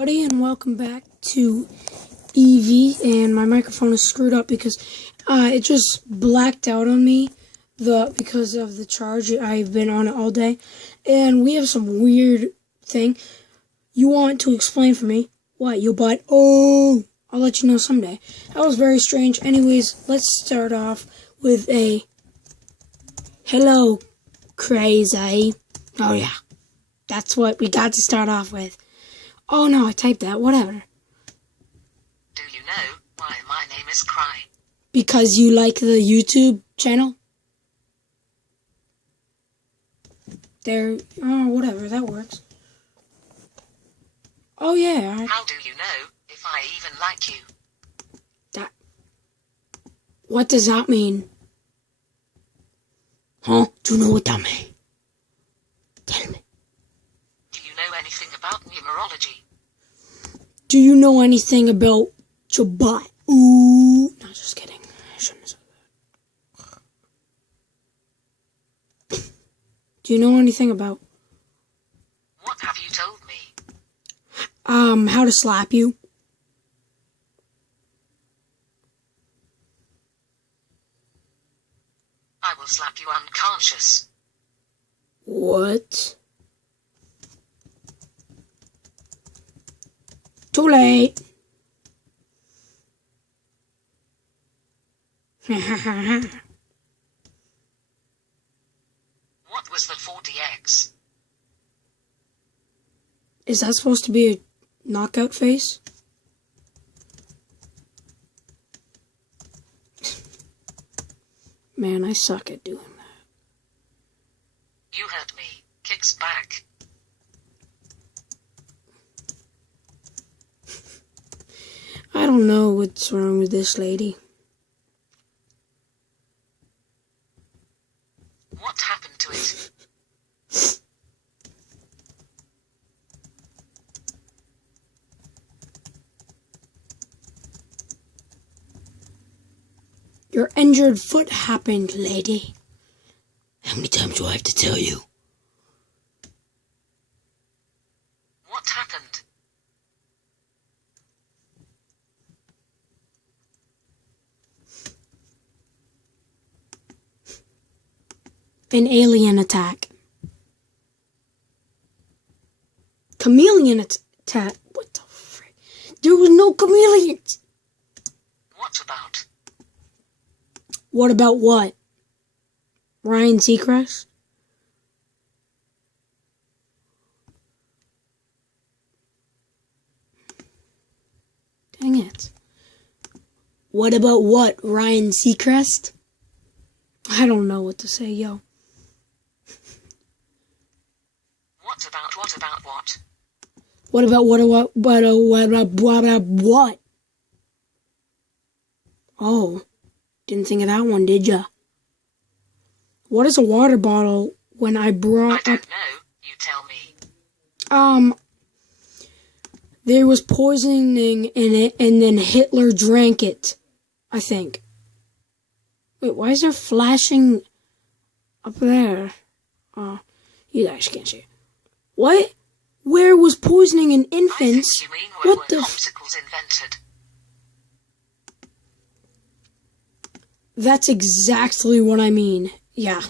Howdy and welcome back to Evie, and my microphone is screwed up because it just blacked out on me because of the charge. I've been on it all day, and we have some weird thing. You want to explain for me? What? You'll buy? Oh, I'll let you know someday. That was very strange. Anyways, let's start off with a hello, crazy. Oh yeah, that's what we got to start off with. Oh no, I typed that. Whatever. Do you know why my name is Cry? Because you like the YouTube channel? There. Oh, whatever. That works. Oh yeah. How do you know if I even like you? That. What does that mean? Huh? Do you know what that means? Tell me. Do you know anything about numerology? Do you know anything about your butt? Ooh. No, just kidding. I shouldn't have said that. Do you know anything about What have you told me? how to slap you? I will slap you unconscious. What? Too late. What was the 40x? Is that supposed to be a knockout face? Man, I suck at doing that. You hurt me. Kicks back. I don't know what's wrong with this lady. What happened to it? Your injured foot happened, lady. How many times do I have to tell you? What happened? An alien attack. Chameleon attack. What the frick? There was no chameleons. What about? What about what? Ryan Seacrest? Dang it. What about what? Ryan Seacrest? I don't know what to say, yo. What about what? What about what? Oh, didn't think of that one, did ya? What is a water bottle when I brought I don't know. You tell me. There was poisoning in it and then Hitler drank it, I think. Wait, why is there flashing up there? You guys can't see it. What? Where was poisoning in infants? I think you mean where What were the popsicles invented? That's exactly what I mean. Yeah.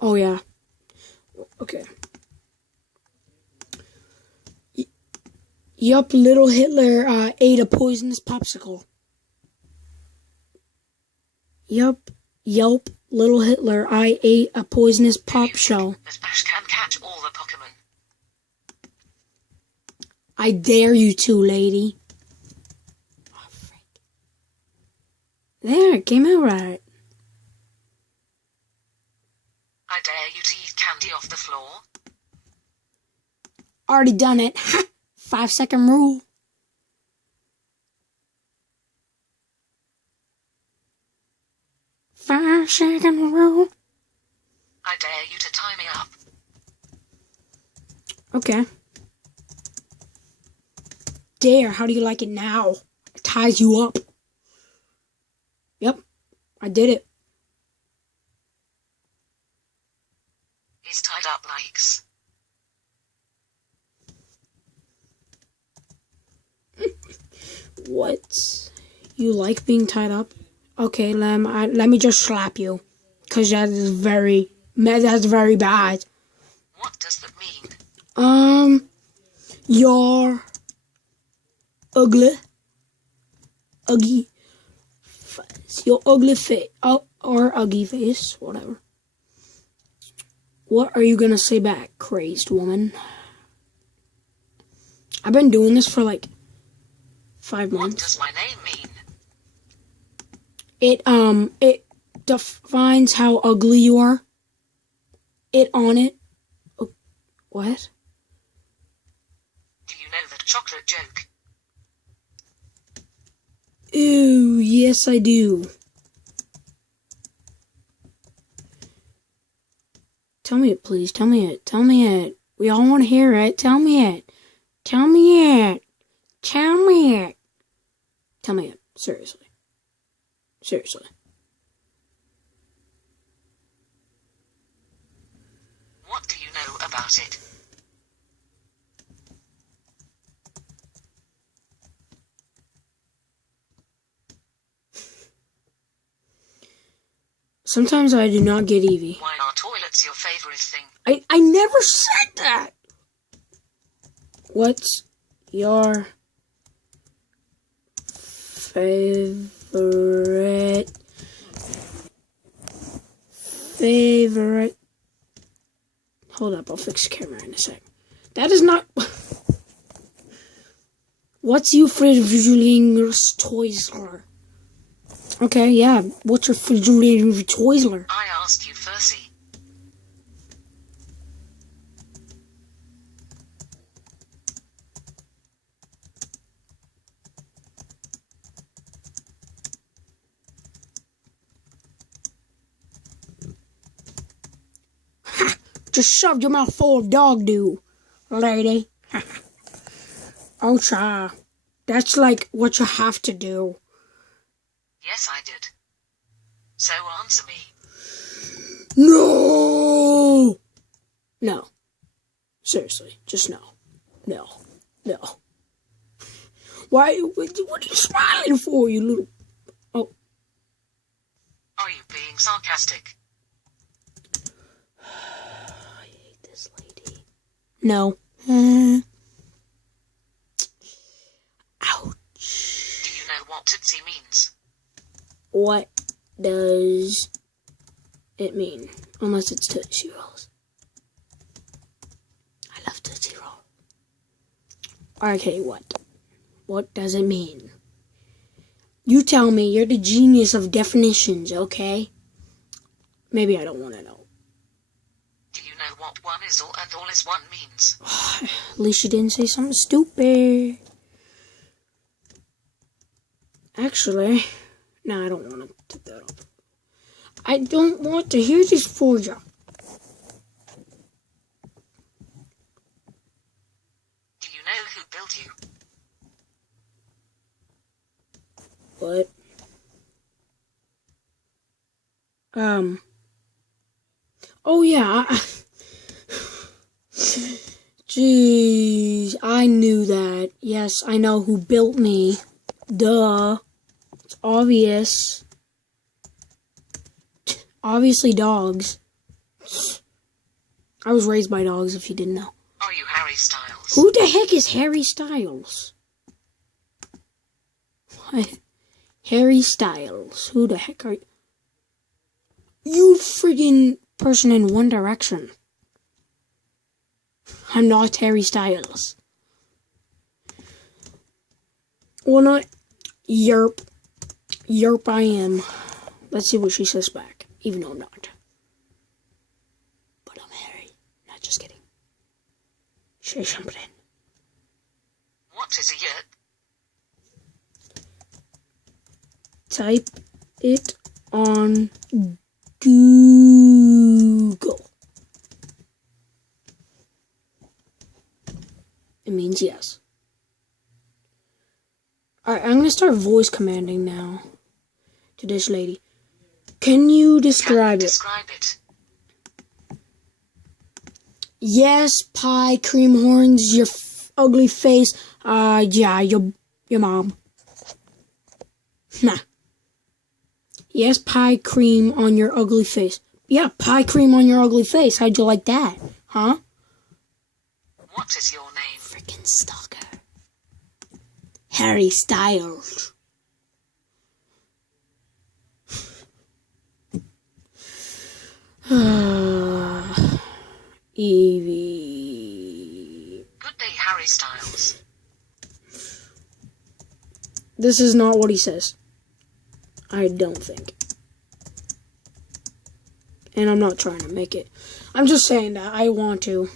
Oh, yeah. Okay. Yup, little Hitler ate a poisonous popsicle. Yup, little Hitler, I ate a poisonous pop shell. The Splash can catch all the Pokemon. I dare you to, lady. Oh, frick. There, it came out right. I dare you to eat candy off the floor. Already done it. 5-second rule. Five-second rule. I dare you to tie me up. Okay. Dare, how do you like it now? It ties you up. Yep, I did it. He's tied up likes. What? You like being tied up? Okay, let me just slap you. Because that's very bad. What does that mean? You're ugly. Ugly face. Your ugly face. Or ugly face. Whatever. What are you gonna say back, crazed woman? I've been doing this for like 5 months. What does my name mean? It defines how ugly you are. What? Do you know the chocolate joke? Ew, yes I do. Tell me it, please. Tell me it. Tell me it. We all want to hear it. Tell me it. Tell me it. Tell me it. Tell me it. Seriously. Seriously. What do you know about it? Sometimes I do not get Evie. Why are toilets your favorite thing? I never said that! What's your favorite hold up, I'll fix the camera in a sec. That is not what's your favorite Toysler? Okay, yeah, what's your favorite Toysler? I asked you, Fursy. Just shoved your mouth full of dog do, lady. Oh, child. That's like what you have to do. Yes, I did. So answer me. No! No. Seriously, just no. No. No. Why? What are you smiling for, you little... Oh. Are you being sarcastic? I hate this lady. No. Ouch. Do you know what Tootsie means? What does it mean? Unless it's Tootsie Rolls. I love Tootsie Roll. Okay, what? What does it mean? You tell me. You're the genius of definitions, okay? Maybe I don't want to know. Do you know what one is all and all is one means? At least you didn't say something stupid. Actually, no, I don't want to take that off. I don't want to hear this for you. Do you know who built you? What? Oh yeah. Jeez, I knew that. Yes, I know who built me. Duh. It's obvious. Obviously dogs. I was raised by dogs, if you didn't know. Are you Harry Styles? Who the heck is Harry Styles? What? Harry Styles. Who the heck are you? You friggin' person in One Direction. I'm not Harry Styles. Well, not. Yerp. Yerp, I am. Let's see what she says back, even though I'm not. But I'm Harry. Not just kidding. Say something. What is a yerp? Type it on Google. It means yes. Alright, I'm gonna start voice commanding now to this lady. Can you describe it? Yes, pie, cream horns, your ugly face. Yeah, your mom. Nah. Yes, pie cream on your ugly face. Yeah, pie cream on your ugly face. How'd you like that? Huh? What is your name? Freaking stalker. Harry Styles. Evie. Good day, Harry Styles. This is not what he says. I don't think. And I'm not trying to make it. I'm just saying that I want to.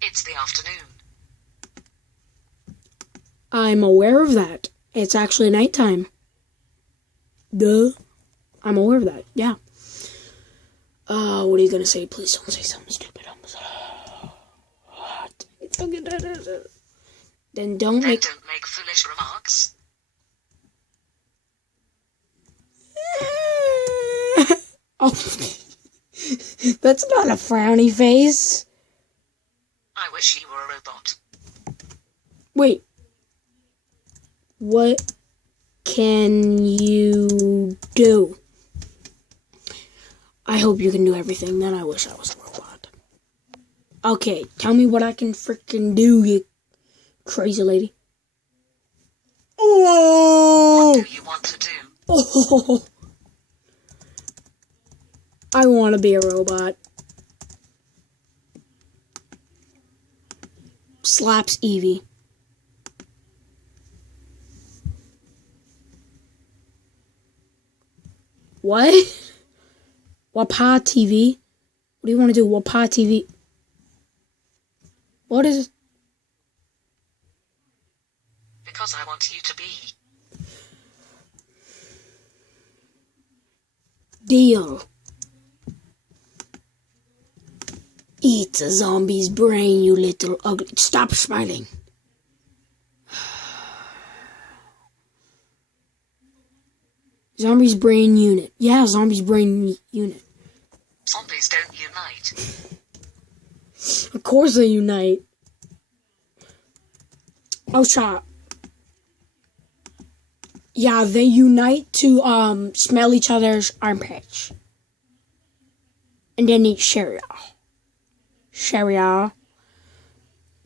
It's the afternoon. I'm aware of that. It's actually nighttime. Duh. I'm aware of that. Yeah. What are you gonna say? Please don't say something stupid. Then don't make foolish remarks. Oh, that's not a frowny face. I wish you were a robot. Wait. What can you do? I hope you can do everything. Then I wish I was a robot. Okay, tell me what I can freaking do, you crazy lady. Oh! What do you want to do? Oh! I want to be a robot. Slaps Evie. What? Wapa TV? What do you want to do? Wapa TV? What is it? Because I want you to be. Deal. Eat a zombie's brain, you little ugly. Stop smiling. Zombie's brain unit. Yeah, zombie's brain unit. Zombies don't unite. Of course they unite. Oh, shot. Yeah, they unite to smell each other's armpits. And then eat cereal. Cereal.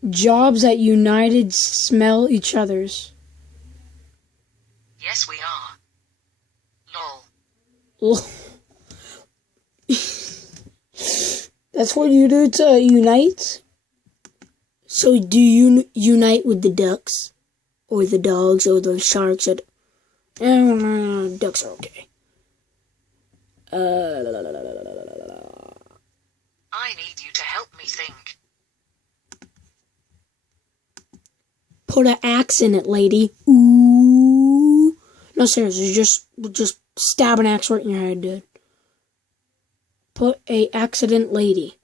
Jobs at United smell each other's. Yes, we are. Lol. That's what you do to unite? So do you unite with the ducks? Or the dogs, or the sharks? Ducks are okay. I need you to help me think. Put an axe in it, lady. Ooh. No, seriously, just stab an axe right in your head, dude. Put a accident, lady.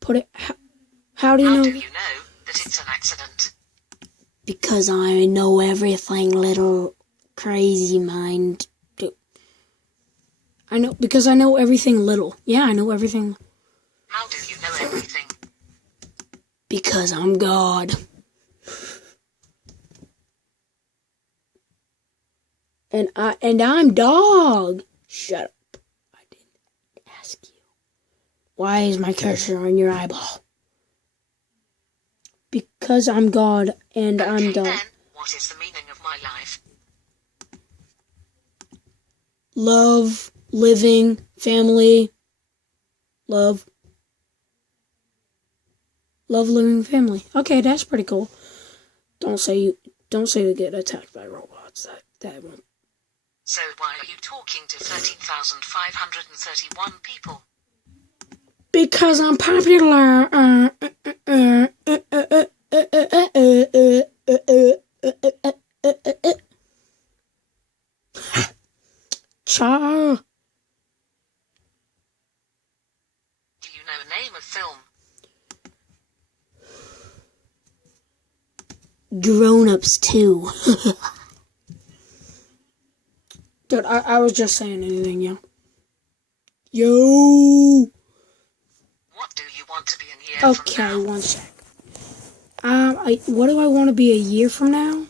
Put it. How do you know? How do you know that it's an accident? Because I know everything, little crazy mind. I know, because I know everything little. Yeah, I know everything. How do you know everything? Because I'm God. And I'm dog. Shut up. I didn't ask you. Why is my cursor on your eyeball? Because I'm God and I'm dog. Then, what is the meaning of my life? Love, living, family, love. Love, living, family. Okay, that's pretty cool. Don't say you get attacked by robots. That won't. So why are you talking to 13,531 people? Because I'm popular. Cha. Do you know the name of film? Grown-ups too. Dude, I was just saying anything, yo. Yo. What do you want to be in year Okay, from now? one sec. What do I want to be a year from now?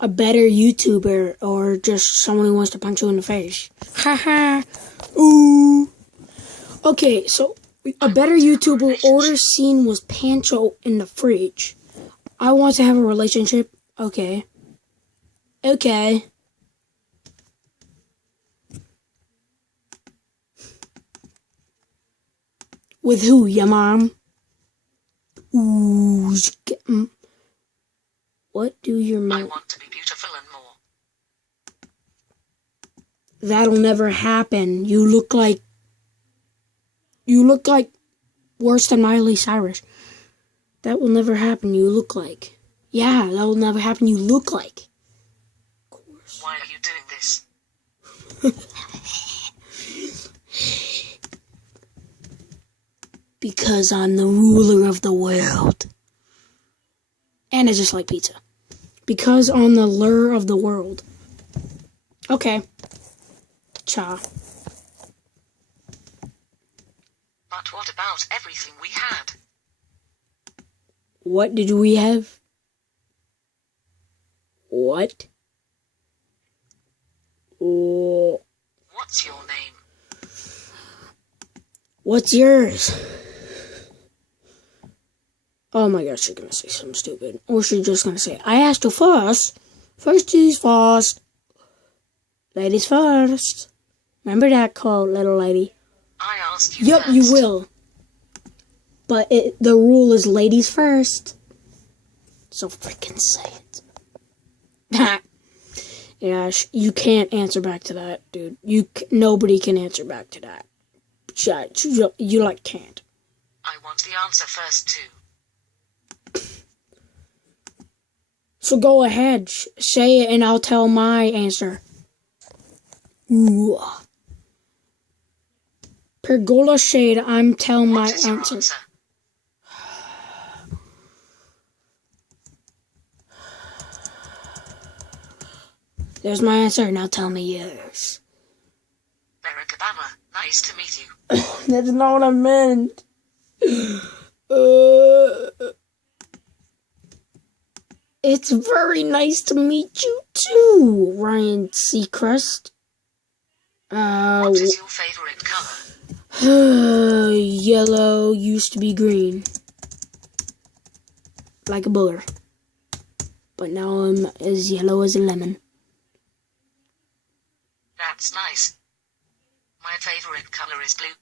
a better YouTuber or just someone who wants to punch you in the face. Haha. Ooh. Okay, so a better YouTuber order scene was Pancho in the fridge. I want to have a relationship. Okay. Okay. With who, ya mom? Ooh. What do your mom... I want to be beautiful and more. That'll never happen. You look like worse than Miley Cyrus. That will never happen. You look like. Yeah, that will never happen. You look like. Of course. Why are you doing this? Because I'm the ruler of the world. And I just like pizza. Because I'm the lure of the world. Okay. Cha. But what about everything we had? What did we have? What? Oh. What's your name? What's yours? Oh my gosh, she's gonna say something stupid. Or she's just gonna say, I asked you first. Firsties first. Ladies first. Remember that quote, little lady? I asked you Yep, first. you will. But the rule is ladies first. So freaking say it. Yeah, you can't answer back to that, dude. Nobody can answer back to that. You like can't. I want the answer first too. So go ahead, say it, and I'll tell my answer. Ooh. Pergola shade, I'm telling my What is your answer. answer? There's my answer, now tell me yours. Barack Obama, nice to meet you. That's not what I meant. It's very nice to meet you too, Ryan Seacrest. What is your favorite color? Yellow used to be green. Like a booger. But now I'm as yellow as a lemon. That's nice. My favorite color is blue.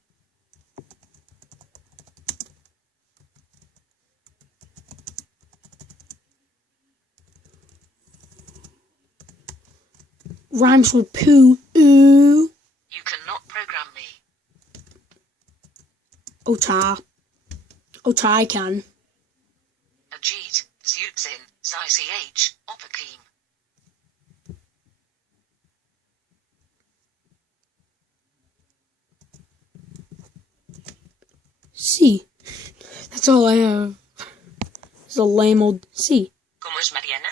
Rhymes with poo. Ooh. You cannot program me. Oh, cha. Oh, cha, I can. Ajit, Zutsin, Ch, Opakim. C. That's all I have. It's a lame old C. ¿Cómo es Mariana?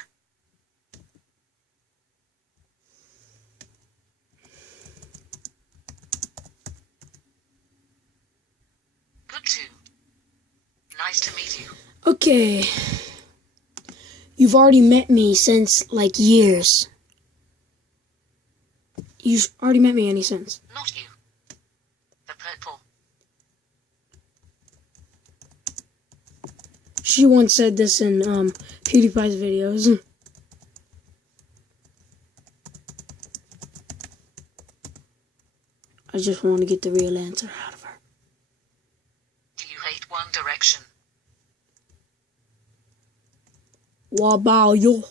Good too. Nice to meet you. Okay. You've already met me since, like, years. You've already met me any since. Not you. The purple. She once said this in PewDiePie's videos. I just want to get the real answer out of her. Do you hate One Direction? What about you?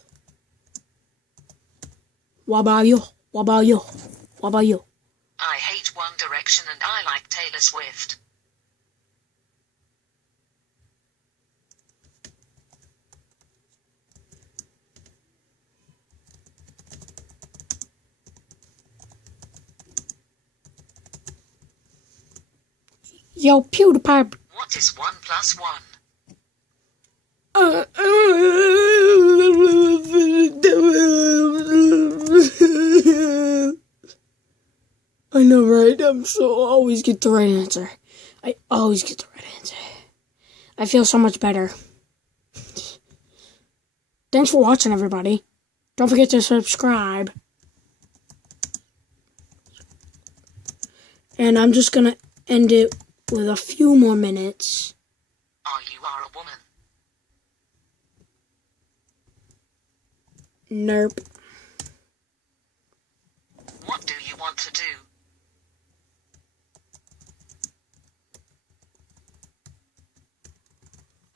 What about you? What about you? What about you? I hate One Direction and I like Taylor Swift. Yo, PewDiePie. What is 1 + 1? I know, right? Always get the right answer. I always get the right answer. I feel so much better. Thanks for watching, everybody. Don't forget to subscribe. And I'm just gonna end it with a few more minutes. You are a woman. Nope. What do you want to do?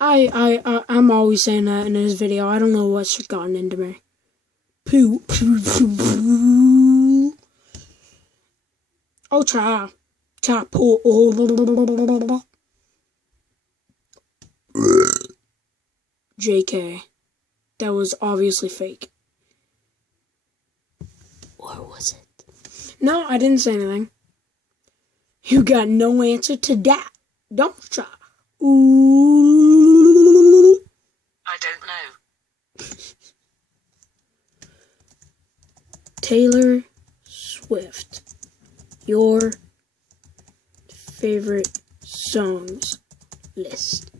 I'm always saying that in this video. I don't know what's gotten into me. Poo, poo, poo, poo. Oh, poo. JK. That was obviously fake. Or was it? No, I didn't say anything. You got no answer to that, don't ya? Ooh. I don't know. Taylor Swift. Your favorite songs list.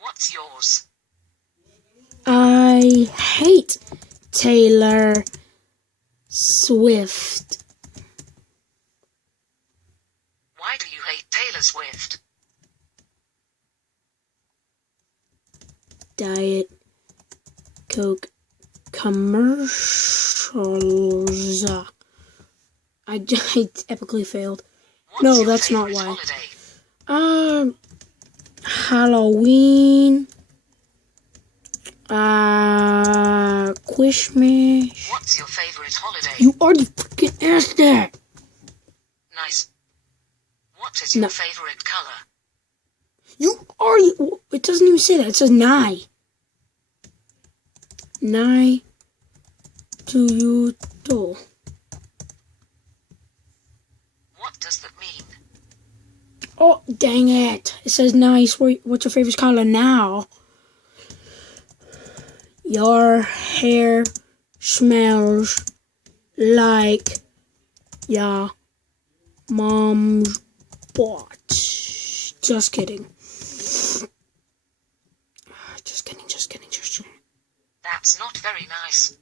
What's yours? I hate Taylor Swift. Why do you hate Taylor Swift? Diet Coke commercials. I epically failed. What's No, your that's not favorite why. holiday? Halloween. Christmas. What's your favorite holiday? You already freaking asked that. Nice. What is your No. favorite color? You already. It doesn't even say that. It says nigh. Nigh to you do. What does that mean? Oh, dang it. It says nice. What's your favorite color now? Your hair smells like your mom's butt. Just kidding. Just kidding. That's not very nice.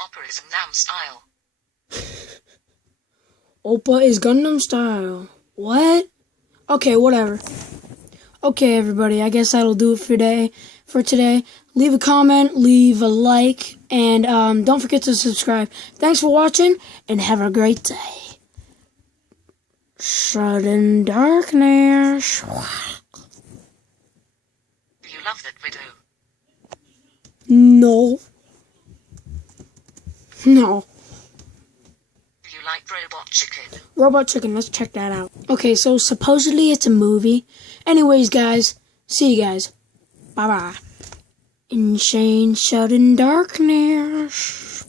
Opera is Gangnam Style. Oppa is Gundam Style. What? Okay, whatever. Okay, everybody, I guess that'll do it for today. Leave a comment, leave a like, and don't forget to subscribe. Thanks for watching, and have a great day. Sudden darkness. Do you love that video? No. No. Do you like Robot Chicken? Robot Chicken, let's check that out. Okay, so supposedly it's a movie. Anyways, guys, see you guys. Bye-bye. Insane sudden darkness.